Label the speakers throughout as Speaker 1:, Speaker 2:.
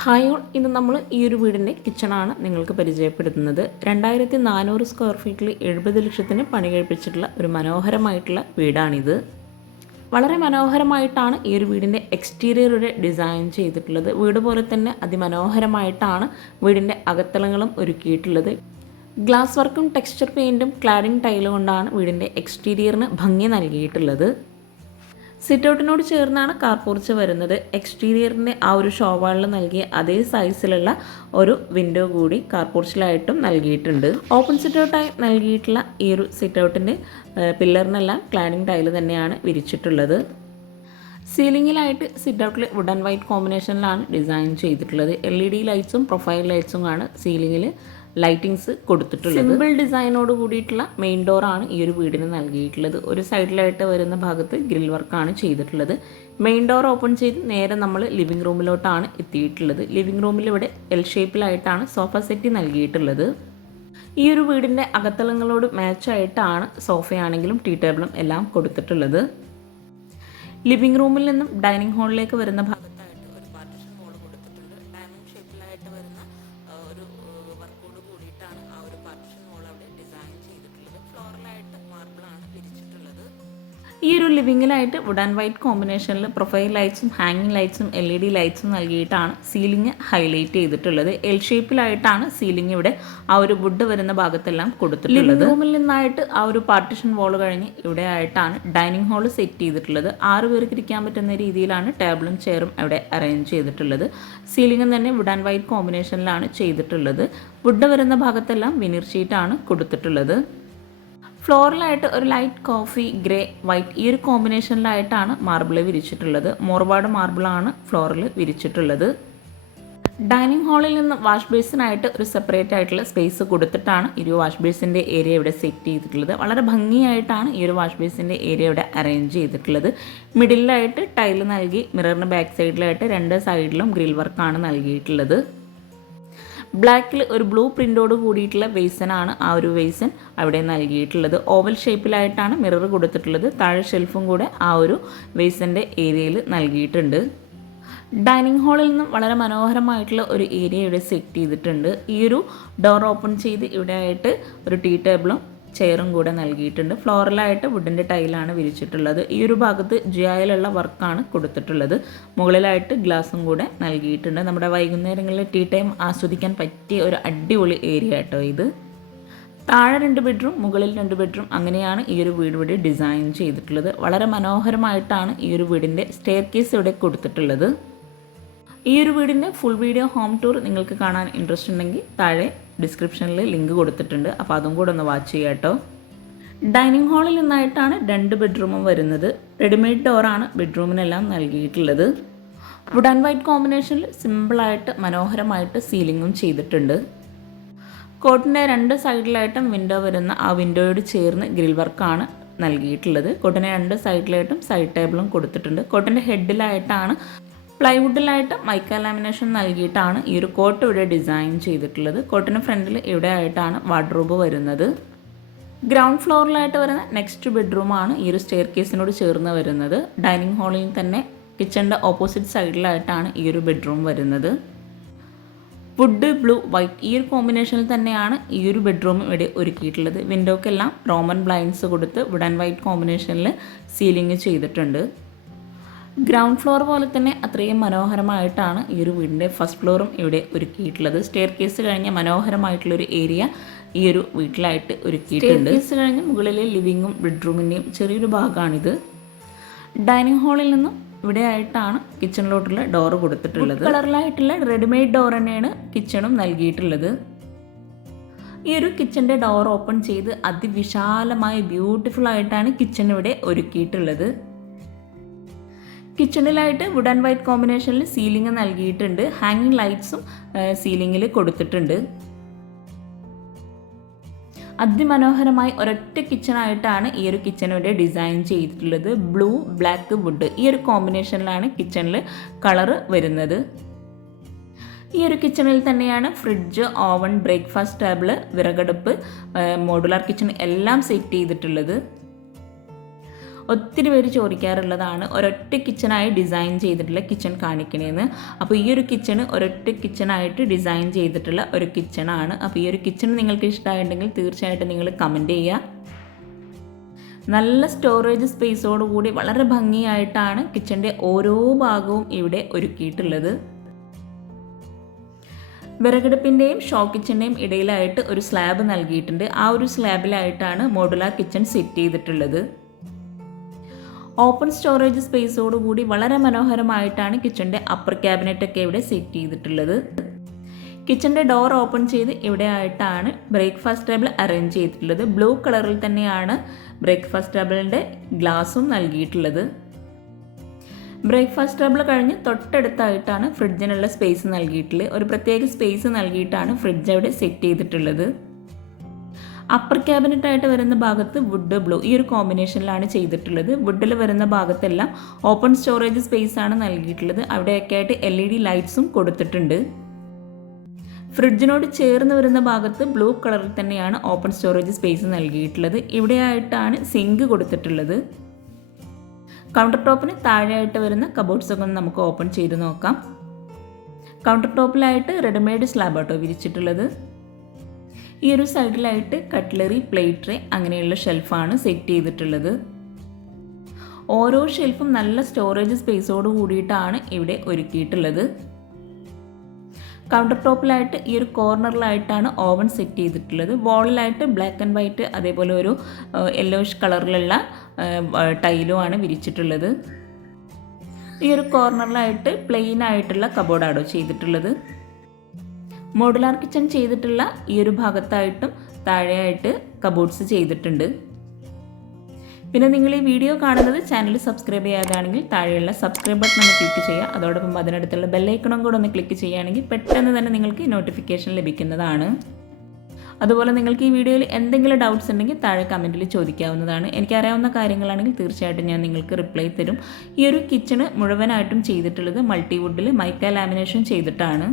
Speaker 1: Hi all. ഇന്ന് നമ്മൾ ഈ ഒരു വീടിന്റെ കിച്ചണാണ് നിങ്ങൾക്ക് പരിചയപ്പെടുത്തുന്നത്. രണ്ടായിരത്തി നാനൂറ് സ്ക്വയർ ഫീറ്റിൽ എഴുപത് ലക്ഷത്തിന് പണി കഴിപ്പിച്ചിട്ടുള്ള ഒരു മനോഹരമായിട്ടുള്ള വീടാണിത്. വളരെ മനോഹരമായിട്ടാണ് ഈ ഒരു വീടിന്റെ എക്സ്റ്റീരിയറുടെ ഡിസൈൻ ചെയ്തിട്ടുള്ളത്. വീട് പോലെ തന്നെ അതിമനോഹരമായിട്ടാണ് വീടിന്റെ അകത്തളങ്ങളും ഒരുക്കിയിട്ടുള്ളത്. ഗ്ലാസ് വർക്കും ടെക്സ്ചർ പെയിന്റും ക്ലാഡിംഗ് ടൈലും കൊണ്ടാണ് വീടിന്റെ എക്സ്റ്റീരിയറിന് ഭംഗി നൽകിയിട്ടുള്ളത്. സിറ്റൗട്ടിനോട് ചേർന്നാണ് കാർ പോർച്ച് വരുന്നത്. എക്സ്റ്റീരിയറിന്റെ ആ ഒരു ഷോവാളിൽ നൽകിയ അതേ സൈസിലുള്ള ഒരു വിൻഡോ കൂടി കാർ പോർച്ചിലായിട്ടും നൽകിയിട്ടുണ്ട്. ഓപ്പൺ സിറ്റൗട്ടായി നൽകിയിട്ടുള്ള ഈ ഒരു സിറ്റൗട്ടിന്റെ പില്ലറിനെല്ലാം ക്ലാനിങ് ടൈൽ തന്നെയാണ് വിരിച്ചിട്ടുള്ളത്. സീലിംഗിലായിട്ട് സിറ്റ് ഔട്ടിൽ വുഡ് ആൻഡ് വൈറ്റ് കോമ്പിനേഷനിലാണ് ഡിസൈൻ ചെയ്തിട്ടുള്ളത്. എൽ ഇ ഡി ലൈറ്റ്സും പ്രൊഫൈൽ ലൈറ്റ്സും ആണ് സീലിംഗിൽ ലൈറ്റിങ്സ് കൊടുത്തിട്ടുള്ളത്. സിമ്പിൾ ഡിസൈനോട് കൂടിയിട്ടുള്ള മെയിൻ ഡോറാണ് ഈ ഒരു വീടിന് നൽകിയിട്ടുള്ളത്. ഒരു സൈഡിലായിട്ട് വരുന്ന ഭാഗത്ത് ഗ്രിൽ വർക്കാണ് ചെയ്തിട്ടുള്ളത്. മെയിൻ ഡോർ ഓപ്പൺ ചെയ്ത് നേരെ നമ്മൾ ലിവിംഗ് റൂമിലോട്ടാണ് എത്തിയിട്ടുള്ളത്. ലിവിംഗ് റൂമിൽ ഇവിടെ എൽ ഷേപ്പിലായിട്ടാണ് സോഫ സെറ്റ് നൽകിയിട്ടുള്ളത്. ഈ ഒരു വീടിന്റെ അകത്തളങ്ങളോട് മാച്ചായിട്ടാണ് സോഫയാണെങ്കിലും ടീ ടേബിളും എല്ലാം കൊടുത്തിട്ടുള്ളത്. ലിവിംഗ് റൂമിൽ നിന്നും ഡൈനിങ് ഹാളിലേക്ക് വരുന്ന ഭാഗത്തായിട്ട് ഈ ഒരു ലിവിങ്ങിലായിട്ട് വുഡ് ആൻഡ് വൈറ്റ് കോമ്പിനേഷനിൽ പ്രൊഫൈൽ ലൈറ്റ്സും ഹാങ്ങിങ് ലൈറ്റ്സും എൽ ഇ ഡി ലൈറ്റ്സും നൽകിയിട്ടാണ് സീലിംഗ് ഹൈലൈറ്റ് ചെയ്തിട്ടുള്ളത്. എൽ ഷേപ്പിലായിട്ടാണ് സീലിംഗ് ഇവിടെ ആ ഒരു വുഡ് വരുന്ന ഭാഗത്തെല്ലാം കൊടുത്തിട്ടുള്ളത്. റൂമിൽ നിന്നായിട്ട് ആ ഒരു പാർട്ടിഷൻ വോൾ കഴിഞ്ഞ് ഇവിടെ ആയിട്ടാണ് ഡൈനിങ് ഹാൾ സെറ്റ് ചെയ്തിട്ടുള്ളത്. ആറ് പേർക്ക് ഇരിക്കാൻ പറ്റുന്ന രീതിയിലാണ് ടേബിളും ചെയറും അവിടെ അറേഞ്ച് ചെയ്തിട്ടുള്ളത്. സീലിംഗും തന്നെ വുഡ് ആൻഡ് വൈറ്റ് കോമ്പിനേഷനിലാണ് ചെയ്തിട്ടുള്ളത്. വുഡ് വരുന്ന ഭാഗത്തെല്ലാം വിനിർ ഷീറ്റാണ് കൊടുത്തിട്ടുള്ളത്. ഫ്ലോറിലായിട്ട് ഒരു ലൈറ്റ് കോഫി ഗ്രേ വൈറ്റ് ഈ ഒരു കോമ്പിനേഷനിലായിട്ടാണ് മാർബിൾ വിരിച്ചിട്ടുള്ളത്. മോർബാട് മാർബിളാണ് ഫ്ലോറിൽ വിരിച്ചിട്ടുള്ളത്. ഡൈനിങ് ഹാളിൽ നിന്ന് വാഷ് ബേസിനായിട്ട് ഒരു സെപ്പറേറ്റ് ആയിട്ടുള്ള സ്പേസ് കൊടുത്തിട്ടാണ് ഈ ഒരു വാഷ് ബേസിന്റെ ഏരിയ ഇവിടെ സെറ്റ് ചെയ്തിട്ടുള്ളത്. വളരെ ഭംഗിയായിട്ടാണ് ഈ ഒരു വാഷ് ബേസിന്റെ ഏരിയ ഇവിടെ അറേഞ്ച് ചെയ്തിട്ടുള്ളത്. മിഡിലായിട്ട് ടൈൽ നൽകി മിററിന് ബാക്ക് സൈഡിലായിട്ട് രണ്ട് സൈഡിലും ഗ്രിൽ വർക്കാണ് നൽകിയിട്ടുള്ളത്. ബ്ലാക്കിൽ ഒരു ബ്ലൂ പ്രിന്റോട് കൂടിയിട്ടുള്ള വെയ്സനാണ് ആ ഒരു വെയ്സൻ അവിടെ നൽകിയിട്ടുള്ളത്. ഓവൽ ഷേപ്പിലായിട്ടാണ് മിറർ കൊടുത്തിട്ടുള്ളത്. താഴെ ഷെൽഫും കൂടെ ആ ഒരു വെയ്സന്റെ ഏരിയയിൽ നൽകിയിട്ടുണ്ട്. ഡൈനിങ് ഹാളിൽ നിന്നും വളരെ മനോഹരമായിട്ടുള്ള ഒരു ഏരിയ ഇവിടെ സെറ്റ് ചെയ്തിട്ടുണ്ട്. ഈ ഒരു ഡോർ ഓപ്പൺ ചെയ്ത് ഇവിടെ ആയിട്ട് ഒരു ടീ ടേബിളും ചെയറും കൂടെ നൽകിയിട്ടുണ്ട്. ഫ്ലോറലായിട്ട് വുഡിന്റെ ടൈലാണ് വിരിച്ചിട്ടുള്ളത്. ഈ ഒരു ഭാഗത്ത് ജിയായിലുള്ള വർക്കാണ് കൊടുത്തിട്ടുള്ളത്. മുകളിലായിട്ട് ഗ്ലാസും കൂടെ നൽകിയിട്ടുണ്ട്. നമ്മുടെ വൈകുന്നേരങ്ങളിൽ ടീ ടൈം ആസ്വദിക്കാൻ പറ്റിയ ഒരു അടിപൊളി ഏരിയ കേട്ടോ ഇത്. താഴെ രണ്ട് ബെഡ്റൂം മുകളിൽ രണ്ട് ബെഡ്റൂം അങ്ങനെയാണ് ഈ ഒരു വീട് ഇവിടെ ഡിസൈൻ ചെയ്തിട്ടുള്ളത്. വളരെ മനോഹരമായിട്ടാണ് ഈ ഒരു വീടിന്റെ സ്റ്റെയർ കേസ് ഇവിടെ കൊടുത്തിട്ടുള്ളത്. ഈ ഒരു വീടിന്റെ ഫുൾ വീഡിയോ ഹോം ടൂർ നിങ്ങൾക്ക് കാണാൻ ഇൻട്രസ്റ്റ് ഉണ്ടെങ്കിൽ താഴെ ഡിസ്ക്രിപ്ഷനിൽ ലിങ്ക് കൊടുത്തിട്ടുണ്ട്. അപ്പോൾ അതും കൂടെ ഒന്ന് വാച്ച് ചെയ്യാം കേട്ടോ. ഡൈനിങ് ഹാളിൽ നിന്നായിട്ടാണ് രണ്ട് ബെഡ്റൂമും വരുന്നത്. റെഡിമെയ്ഡ് ഡോറാണ് ബെഡ്റൂമിനെല്ലാം നൽകിയിട്ടുള്ളത്. വുഡ് ആൻഡ് വൈറ്റ് കോമ്പിനേഷനിൽ സിമ്പിളായിട്ട് മനോഹരമായിട്ട് സീലിങ്ങും ചെയ്തിട്ടുണ്ട്. കോട്ടിന്റെ രണ്ട് സൈഡിലായിട്ടും വിൻഡോ വരുന്ന ആ വിൻഡോയോട് ചേർന്ന് ഗ്രിൽ വർക്കാണ് നൽകിയിട്ടുള്ളത്. കോട്ടിന്റെ രണ്ട് സൈഡിലായിട്ടും സൈഡ് ടേബിളും കൊടുത്തിട്ടുണ്ട്. കോട്ടിന്റെ ഹെഡിലായിട്ടാണ് പ്ലൈവുഡിലായിട്ട് മൈക്ക ലാമിനേഷൻ നൽകിയിട്ടാണ് ഈ ഒരു കോട്ട് ഇവിടെ ഡിസൈൻ ചെയ്തിട്ടുള്ളത്. കോട്ടിന് ഫ്രണ്ടിൽ ഇവിടെ ആയിട്ടാണ് വാർഡ്രോബ് വരുന്നത്. ഗ്രൗണ്ട് ഫ്ലോറിലായിട്ട് വരുന്ന നെക്സ്റ്റ് ബെഡ്റൂമാണ് ഈ ഒരു സ്റ്റെയർ കേസിനോട് ചേർന്ന് വരുന്നത്. ഡൈനിങ് ഹാളിൽ തന്നെ കിച്ചണിന്റെ ഓപ്പോസിറ്റ് സൈഡിലായിട്ടാണ് ഈ ഒരു ബെഡ്റൂം വരുന്നത്. വുഡ് ബ്ലൂ വൈറ്റ് ഈ ഒരു കോമ്പിനേഷനിൽ തന്നെയാണ് ഈ ഒരു ബെഡ്റൂം ഇവിടെ ഒരുക്കിയിട്ടുള്ളത്. വിൻഡോക്കെല്ലാം റോമൻ ബ്ലൈൻഡ്സ് കൊടുത്ത് വുഡ് ആൻഡ് വൈറ്റ് കോമ്പിനേഷനിൽ സീലിംഗ് ചെയ്തിട്ടുണ്ട്. ഗ്രൗണ്ട് ഫ്ലോർ പോലെ തന്നെ അത്രയും മനോഹരമായിട്ടാണ് ഈ ഒരു വീടിന്റെ ഫസ്റ്റ് ഫ്ലോറും ഇവിടെ ഒരുക്കിയിട്ടുള്ളത്. സ്റ്റെയർ കേസ് കഴിഞ്ഞ മനോഹരമായിട്ടുള്ളൊരു ഏരിയ ഈ ഒരു വീട്ടിലായിട്ട് ഒരുക്കിയിട്ടുണ്ട്. കേസ് കഴിഞ്ഞ് മുകളിലെ ലിവിങ്ങും ബെഡ്റൂമിന്റെയും ചെറിയൊരു ഭാഗമാണിത് ഡൈനിങ് ഹാളിൽ നിന്നും ഇവിടെ ആയിട്ടാണ് കിച്ചണിലോട്ടുള്ള ഡോറ് കൊടുത്തിട്ടുള്ളത് കളറിലായിട്ടുള്ള റെഡിമെയ്ഡ് ഡോർ തന്നെയാണ് കിച്ചണും നൽകിയിട്ടുള്ളത്. ഈ ഒരു കിച്ചന്റെ ഡോർ ഓപ്പൺ ചെയ്ത് അതിവിശാലമായി ബ്യൂട്ടിഫുൾ ആയിട്ടാണ് കിച്ചൺ ഇവിടെ ഒരുക്കിയിട്ടുള്ളത്. കിച്ചണിലായിട്ട് വുഡ് ആൻഡ് വൈറ്റ് കോമ്പിനേഷനിൽ സീലിംഗ് നൽകിയിട്ടുണ്ട്. ഹാങ്ങിങ് ലൈറ്റ്സും സീലിംഗിൽ കൊടുത്തിട്ടുണ്ട്. അതിമനോഹരമായി ഒരൊറ്റ കിച്ചണായിട്ടാണ് ഈ ഒരു കിച്ചണിന്റെ ഡിസൈൻ ചെയ്തിട്ടുള്ളത്. Blue black wood. ഈ ഒരു കോമ്പിനേഷനിലാണ് കിച്ചണിൽ കളറ് വരുന്നത്. ഈ ഒരു കിച്ചണിൽ തന്നെയാണ് ഫ്രിഡ്ജ് ഓവൻ ബ്രേക്ക്ഫാസ്റ്റ് ടേബിൾ വിറകടുപ്പ് മോഡുലാർ കിച്ചൺ എല്ലാം സെറ്റ് ചെയ്തിട്ടുള്ളത്. ഒത്തിരി പേര് ചോദിക്കാറുള്ളതാണ് ഒരൊറ്റ കിച്ചണായി ഡിസൈൻ ചെയ്തിട്ടുള്ള കിച്ചൺ കാണിക്കണേന്ന്. അപ്പോൾ ഈ ഒരു കിച്ചൺ ഒരൊറ്റ കിച്ചണായിട്ട് ഡിസൈൻ ചെയ്തിട്ടുള്ള ഒരു കിച്ചണാണ് അപ്പോൾ ഈ ഒരു കിച്ചൺ നിങ്ങൾക്ക് ഇഷ്ടമായിട്ടുണ്ടെങ്കിൽ തീർച്ചയായിട്ടും നിങ്ങൾ കമന്റ് ചെയ്യുക. നല്ല സ്റ്റോറേജ് സ്പേസോടുകൂടി വളരെ ഭംഗിയായിട്ടാണ് കിച്ചന്റെ ഓരോ ഭാഗവും ഇവിടെ ഒരുക്കിയിട്ടുള്ളത്. വിറകടുപ്പിന്റെയും ഷോ കിച്ചന്റെയും ഇടയിലായിട്ട് ഒരു സ്ലാബ് നൽകിയിട്ടുണ്ട്. ആ ഒരു സ്ലാബിലായിട്ടാണ് മോഡുലാർ കിച്ചൺ സെറ്റ് ചെയ്തിട്ടുള്ളത്. ഓപ്പൺ സ്റ്റോറേജ് സ്പേസോടുകൂടി വളരെ മനോഹരമായിട്ടാണ് കിച്ചന്റെ അപ്പർ ക്യാബിനറ്റൊക്കെ ഇവിടെ സെറ്റ് ചെയ്തിട്ടുള്ളത്. കിച്ചന്റെ ഡോർ ഓപ്പൺ ചെയ്ത് ഇവിടെ ആയിട്ടാണ് ബ്രേക്ക്ഫാസ്റ്റ് ടേബിൾ അറേഞ്ച് ചെയ്തിട്ടുള്ളത്. ബ്ലൂ കളറിൽ തന്നെയാണ് ബ്രേക്ക്ഫാസ്റ്റ് ടേബിളിന്റെ ഗ്ലാസും നൽകിയിട്ടുള്ളത്. ബ്രേക്ക്ഫാസ്റ്റ് ടേബിൾ കഴിഞ്ഞ് തൊട്ടടുത്തായിട്ടാണ് ഫ്രിഡ്ജിനുള്ള സ്പേസ് നൽകിയിട്ടുള്ളത്. ഒരു പ്രത്യേക സ്പേസ് നൽകിയിട്ടാണ് ഫ്രിഡ്ജ് അവിടെ സെറ്റ് ചെയ്തിട്ടുള്ളത്. അപ്പർ ക്യാബിനറ്റ് ആയിട്ട് വരുന്ന ഭാഗത്ത് വുഡ് ബ്ലൂ ഈ ഒരു കോമ്പിനേഷനിലാണ് ചെയ്തിട്ടുള്ളത്. വുഡിൽ വരുന്ന ഭാഗത്തെല്ലാം ഓപ്പൺ സ്റ്റോറേജ് സ്പേസ് ആണ് നൽകിയിട്ടുള്ളത്. അവിടെയൊക്കെ ആയിട്ട് എൽ ഇ ഡി ലൈറ്റ്സും കൊടുത്തിട്ടുണ്ട്. ഫ്രിഡ്ജിനോട് ചേർന്ന് വരുന്ന ഭാഗത്ത് ബ്ലൂ കളറിൽ തന്നെയാണ് ഓപ്പൺ സ്റ്റോറേജ് സ്പേസ് നൽകിയിട്ടുള്ളത്. ഇവിടെയായിട്ടാണ് സിങ്ക് കൊടുത്തിട്ടുള്ളത്. കൗണ്ടർ ടോപ്പിന് താഴെയായിട്ട് വരുന്ന കബോർഡ്സ് ഒക്കെ നമുക്ക് ഓപ്പൺ ചെയ്ത് നോക്കാം. കൗണ്ടർ ടോപ്പിലായിട്ട് റെഡിമെയ്ഡ് സ്ലാബ് ആട്ടോ വിരിച്ചിട്ടുള്ളത്. ഈ ഒരു സൈഡിലായിട്ട് കട്ട്ലറി പ്ലേറ്റ് ട്രേ അങ്ങനെയുള്ള ഷെൽഫാണ് സെറ്റ് ചെയ്തിട്ടുള്ളത്. ഓരോ ഷെൽഫും നല്ല സ്റ്റോറേജ് സ്പേസോട് കൂടിയിട്ടാണ് ഇവിടെ ഒരുക്കിയിട്ടുള്ളത്. കൗണ്ടർ ടോപ്പിലായിട്ട് ഈ ഒരു കോർണറിലായിട്ടാണ് ഓവൻ സെറ്റ് ചെയ്തിട്ടുള്ളത്. വാളിലായിട്ട് ബ്ലാക്ക് ആൻഡ് വൈറ്റ് അതേപോലെ ഒരു യെല്ലോയിഷ് കളറിലുള്ള ടൈലുമാണ് വിരിച്ചിട്ടുള്ളത്. ഈ ഒരു കോർണറിലായിട്ട് പ്ലെയിൻ ആയിട്ടുള്ള കബോർഡാണോ ചെയ്തിട്ടുള്ളത്. മോഡുലാർ കിച്ചൺ ചെയ്തിട്ടുള്ള ഈ ഒരു ഭാഗത്തായിട്ടും താഴെയായിട്ട് കബോർഡ്സ് ചെയ്തിട്ടുണ്ട്. പിന്നെ നിങ്ങൾ ഈ വീഡിയോ കാണുന്നത് ചാനൽ സബ്സ്ക്രൈബ് ചെയ്യാതാണെങ്കിൽ താഴെയുള്ള സബ്സ്ക്രൈബ് ബട്ടൺ ഒന്ന് ക്ലിക്ക് ചെയ്യുക. അതോടൊപ്പം അതിനടുത്തുള്ള ബെല്ലൈക്കണും കൂടെ ഒന്ന് ക്ലിക്ക് ചെയ്യുകയാണെങ്കിൽ പെട്ടെന്ന് തന്നെ നിങ്ങൾക്ക് നോട്ടിഫിക്കേഷൻ ലഭിക്കുന്നതാണ്. അതുപോലെ നിങ്ങൾക്ക് ഈ വീഡിയോയിൽ എന്തെങ്കിലും ഡൗട്ട്സ് ഉണ്ടെങ്കിൽ താഴെ കമന്റിൽ ചോദിക്കാവുന്നതാണ്. എനിക്കറിയാവുന്ന കാര്യങ്ങളാണെങ്കിൽ തീർച്ചയായിട്ടും ഞാൻ നിങ്ങൾക്ക് റിപ്ലൈ തരും. ഈ ഒരു കിച്ചണ് മുഴുവനായിട്ടും ചെയ്തിട്ടുള്ളത് മൾട്ടിവുഡിൽ മൈക്ക ലാമിനേഷൻ ചെയ്തിട്ടാണ്.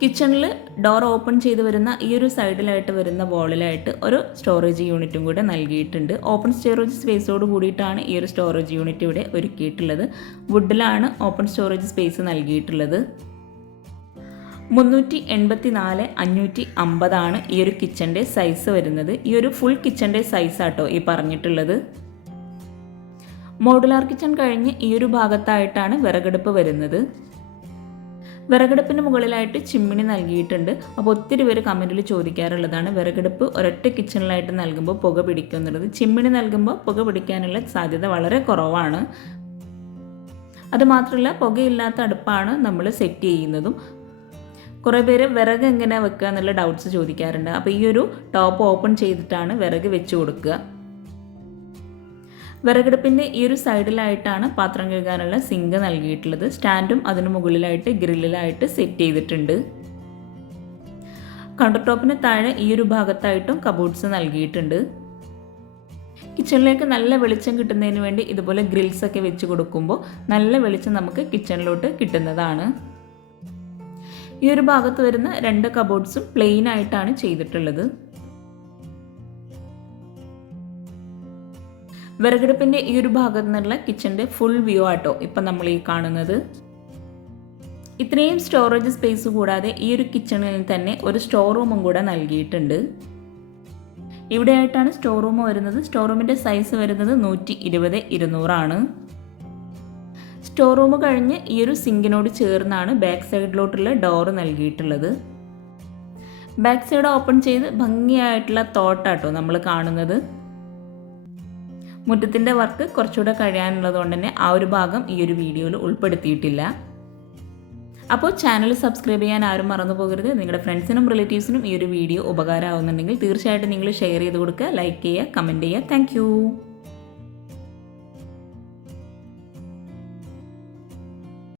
Speaker 1: കിച്ചണിൽ ഡോർ ഓപ്പൺ ചെയ്ത് വരുന്ന ഈ ഒരു സൈഡിലായിട്ട് വരുന്ന വോളിലായിട്ട് ഒരു സ്റ്റോറേജ് യൂണിറ്റും കൂടെ നൽകിയിട്ടുണ്ട്. ഓപ്പൺ സ്റ്റോറേജ് സ്പേസോട് കൂടിയിട്ടാണ് ഈ ഒരു സ്റ്റോറേജ് യൂണിറ്റ് ഇവിടെ ഒരുക്കിയിട്ടുള്ളത്. വുഡിലാണ് ഓപ്പൺ സ്റ്റോറേജ് സ്പേസ് നൽകിയിട്ടുള്ളത്. മുന്നൂറ്റി എൺപത്തി നാല് അഞ്ഞൂറ്റി അമ്പതാണ് ഈ ഒരു കിച്ചന്റെ സൈസ് വരുന്നത്. ഈ ഒരു ഫുൾ കിച്ചന്റെ സൈസാട്ടോ ഈ പറഞ്ഞിട്ടുള്ളത്. മോഡുലാർ കിച്ചൺ കഴിഞ്ഞ് ഈ ഒരു ഭാഗത്തായിട്ടാണ് വിറകടുപ്പ് വരുന്നത്. വിറകടുപ്പിന് മുകളിലായിട്ട് ചിമ്മിണി നൽകിയിട്ടുണ്ട്. അപ്പോൾ ഒത്തിരി പേര് കമന്റിൽ ചോദിക്കാറുള്ളതാണ് വിറകടുപ്പ് ഒരൊറ്റ കിച്ചണിലായിട്ട് നൽകുമ്പോൾ പുക പിടിക്കുന്നുള്ളത്. ചിമ്മിണി നൽകുമ്പോൾ പുക പിടിക്കാനുള്ള സാധ്യത വളരെ കുറവാണ്. അതുമാത്രമല്ല പുകയില്ലാത്ത അടുപ്പാണ് നമ്മൾ സെറ്റ് ചെയ്യുന്നതും. കുറേ പേര് വിറക് എങ്ങനെ വെക്കുക എന്നുള്ള ഡൗട്ട്സ് ചോദിക്കാറുണ്ട്. അപ്പോൾ ഈ ഒരു ടോപ്പ് ഓപ്പൺ ചെയ്തിട്ടാണ് വിറക് വെച്ച് കൊടുക്കുക. വിറകടുപ്പിന്റെ ഈ ഒരു സൈഡിലായിട്ടാണ് പാത്രം കഴുകാനുള്ള സിങ്ക് നൽകിയിട്ടുള്ളത്. സ്റ്റാൻഡും അതിന് മുകളിലായിട്ട് ഗ്രില്ലിലായിട്ട് സെറ്റ് ചെയ്തിട്ടുണ്ട്. കൗണ്ടർ ടോപ്പിന് താഴെ ഈ ഒരു ഭാഗത്തായിട്ടും കബോർഡ്സ് നൽകിയിട്ടുണ്ട്. കിച്ചണിലേക്ക് നല്ല വെളിച്ചം കിട്ടുന്നതിന് വേണ്ടി ഇതുപോലെ ഗ്രിൽസ് ഒക്കെ വെച്ച് കൊടുക്കുമ്പോൾ നല്ല വെളിച്ചം നമുക്ക് കിച്ചണിലോട്ട് കിട്ടുന്നതാണ്. ഈ ഒരു ഭാഗത്ത് വരുന്ന രണ്ട് കബോർഡ്സും പ്ലെയിൻ ആയിട്ടാണ് ചെയ്തിട്ടുള്ളത്. വിറകടുപ്പിന്റെ ഈ ഒരു ഭാഗത്ത് നിന്നുള്ള കിച്ചന്റെ ഫുൾ വ്യൂ ആട്ടോ ഇപ്പം നമ്മൾ ഈ കാണുന്നത്. ഇത്രയും സ്റ്റോറേജ് സ്പേസ് കൂടാതെ ഈ ഒരു കിച്ചണിൽ തന്നെ ഒരു സ്റ്റോർ റൂമും കൂടെ നൽകിയിട്ടുണ്ട്. ഇവിടെയായിട്ടാണ് സ്റ്റോർ റൂം വരുന്നത്. സ്റ്റോർ റൂമിന്റെ സൈസ് വരുന്നത് നൂറ്റി ഇരുപത് ഇരുന്നൂറാണ്. സ്റ്റോർ റൂം കഴിഞ്ഞ് ഈ ഒരു സിങ്കിനോട് ചേർന്നാണ് ബാക്ക് സൈഡിലോട്ടുള്ള ഡോർ നൽകിയിട്ടുള്ളത്. ബാക്ക് സൈഡ് ഓപ്പൺ ചെയ്ത് ഭംഗിയായിട്ടുള്ള തോട്ടാട്ടോ നമ്മൾ കാണുന്നത്. മുറ്റത്തിന്റെ വർക്ക് കുറച്ചുകൂടെ കഴിയാനുള്ളത് കൊണ്ട് തന്നെ ആ ഒരു ഭാഗം ഈ ഒരു വീഡിയോയിൽ ഉൾപ്പെടുത്തിയിട്ടില്ല. അപ്പോൾ ചാനൽ സബ്സ്ക്രൈബ് ചെയ്യാൻ ആരും മറന്നു പോകരുത്. നിങ്ങളുടെ ഫ്രണ്ട്സിനും റിലേറ്റീവ്സിനും ഈ ഒരു വീഡിയോ ഉപകാരമാവുന്നുണ്ടെങ്കിൽ തീർച്ചയായിട്ടും നിങ്ങൾ ഷെയർ ചെയ്ത് കൊടുക്കുക ലൈക്ക് ചെയ്യുക കമന്റ് ചെയ്യുക. താങ്ക്